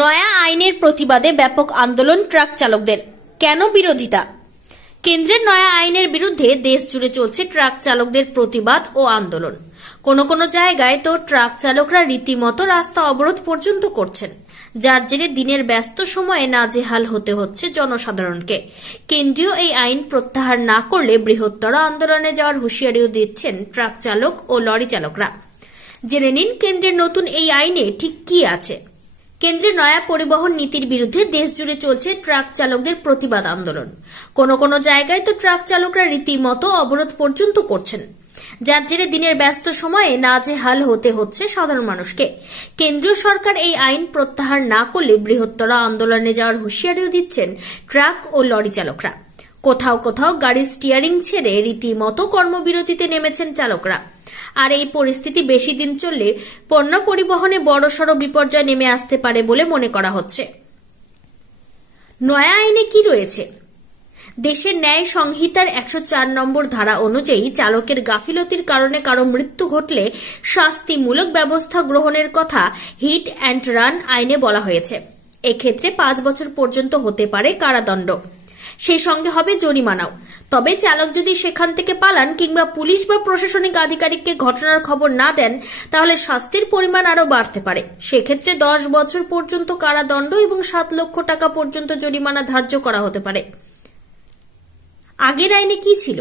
নয়া আইনের প্রতিবাদে ব্যাপক আন্দোলন ট্রাক চালকদের। কেন বিরোধিতা? কেন্দ্রের নয়া আইনের বিরুদ্ধে দেশ জুড়ে চলছে ট্রাক চালকদের প্রতিবাদ ও আন্দোলন। কোন কোন জায়গায় তো ট্রাক চালকরা রীতিমতো রাস্তা অবরোধ পর্যন্ত করছেন, যার জেরে দিনের ব্যস্ত সময়ে নাজেহাল হতে হচ্ছে জনসাধারণকে। কেন্দ্রীয় এই আইন প্রত্যাহার না করলে বৃহত্তর আন্দোলনে যাওয়ার হুঁশিয়ারিও দিচ্ছেন ট্রাক চালক ও লরি চালকরা। জেনে নিন কেন্দ্রের নতুন এই আইনে ঠিক কি আছে। কেন্দ্রের নয়া পরিবহন নীতির বিরুদ্ধে দেশ জুড়ে চলছে ট্রাক চালকদের প্রতিবাদ আন্দোলন। কোন কোন জায়গায় তো ট্রাক চালকরা রীতিমতো অবরোধ পর্যন্ত করছেন, যার জেরে দিনের ব্যস্ত সময়ে নাজেহাল হতে হচ্ছে সাধারণ মানুষকে। কেন্দ্রীয় সরকার এই আইন প্রত্যাহার না করলে বৃহত্তর আন্দোলনে যাওয়ার হুঁশিয়ারিও দিচ্ছেন ট্রাক ও লরি চালকরা। কোথাও কোথাও গাড়ির স্টিয়ারিং ছেড়ে রীতিমতো কর্মবিরতিতে নেমেছেন চালকরা। আর এই পরিস্থিতি বেশি দিন চললে পণ্য পরিবহনে বড়সড় বিপর্যয় নেমে আসতে পারে বলে মনে করা হচ্ছে। নয়া আইনে কি রয়েছে? দেশের ন্যায় সংহিতার 104 নম্বর ধারা অনুযায়ী চালকের গাফিলতির কারণে কারো মৃত্যু ঘটলে শাস্তিমূলক ব্যবস্থা গ্রহণের কথা হিট অ্যান্ড রান আইনে বলা হয়েছে। এক্ষেত্রে 5 বছর পর্যন্ত হতে পারে কারাদণ্ড, সেই সঙ্গে হবে জরিমানাও। তবে চালক যদি সেখান থেকে পালান কিংবা পুলিশ বা প্রশাসনিক আধিকারিককে ঘটনার খবর না দেন, তাহলে শাস্তির পরিমাণ আরো বাড়তে পারে। সেক্ষেত্রে 10 বছর পর্যন্ত কারাদণ্ড এবং 7 লক্ষ টাকা পর্যন্ত জরিমানা ধার্য করা হতে পারে। আগের আইনে কি ছিল?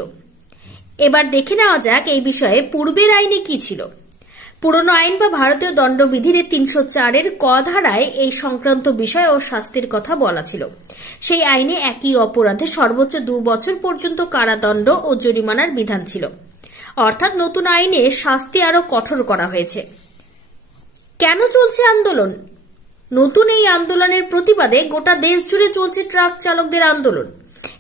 এবার দেখে নেওয়া যাক এই বিষয়ে পূর্বের আইনে কি ছিল। পুরনো আইন বা ভারতীয় দণ্ডবিধির 304-এর ক ধারায় এই সংক্রান্ত বিষয় ও শাস্তির কথা বলা ছিল। সেই আইনে একই অপরাধে সর্বোচ্চ 2 বছর পর্যন্ত কারাদণ্ড ও জরিমানার বিধান ছিল। অর্থাৎ নতুন আইনে শাস্তি আরো কঠোর করা হয়েছে। কেন চলছে আন্দোলন? নতুন এই আন্দোলনের প্রতিবাদে গোটা দেশ জুড়ে চলছে ট্রাক চালকদের আন্দোলন।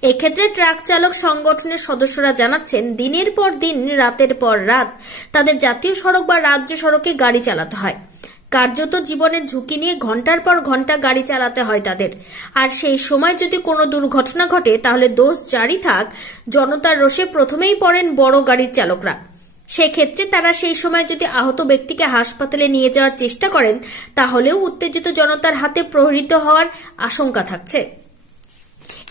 এক্ষেত্রে ট্রাক চালক সংগঠনের সদস্যরা জানাচ্ছেন, দিনের পর দিন, রাতের পর রাত তাদের জাতীয় সড়ক বা রাজ্য সড়কে গাড়ি চালাতে হয়। কার্যত জীবনের ঝুঁকি নিয়ে ঘন্টার পর ঘন্টা গাড়ি চালাতে হয় তাদের। আর সেই সময় যদি কোনো দুর্ঘটনা ঘটে, তাহলে দোষ জারি থাক জনতার রোষে প্রথমেই পড়েন বড় গাড়ির চালকরা। সেক্ষেত্রে তারা সেই সময় যদি আহত ব্যক্তিকে হাসপাতালে নিয়ে যাওয়ার চেষ্টা করেন, তাহলেও উত্তেজিত জনতার হাতে প্রহৃত হওয়ার আশঙ্কা থাকছে।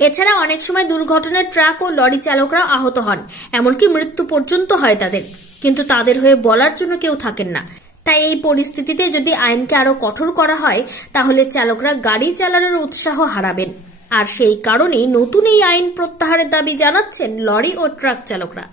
এছাড়া অনেক সময় দুর্ঘটনায় ট্রাক ও লরি চালকরা আহত হন, এমনকি মৃত্যু পর্যন্ত হয় তাদের, কিন্তু তাদের হয়ে বলার জন্য কেউ থাকেন না। তাই এই পরিস্থিতিতে যদি আইনকে আরো কঠোর করা হয়, তাহলে চালকরা গাড়ি চালানোর উৎসাহ হারাবেন। আর সেই কারণেই নতুন এই আইন প্রত্যাহারের দাবি জানাচ্ছেন লরি ও ট্রাক চালকরা।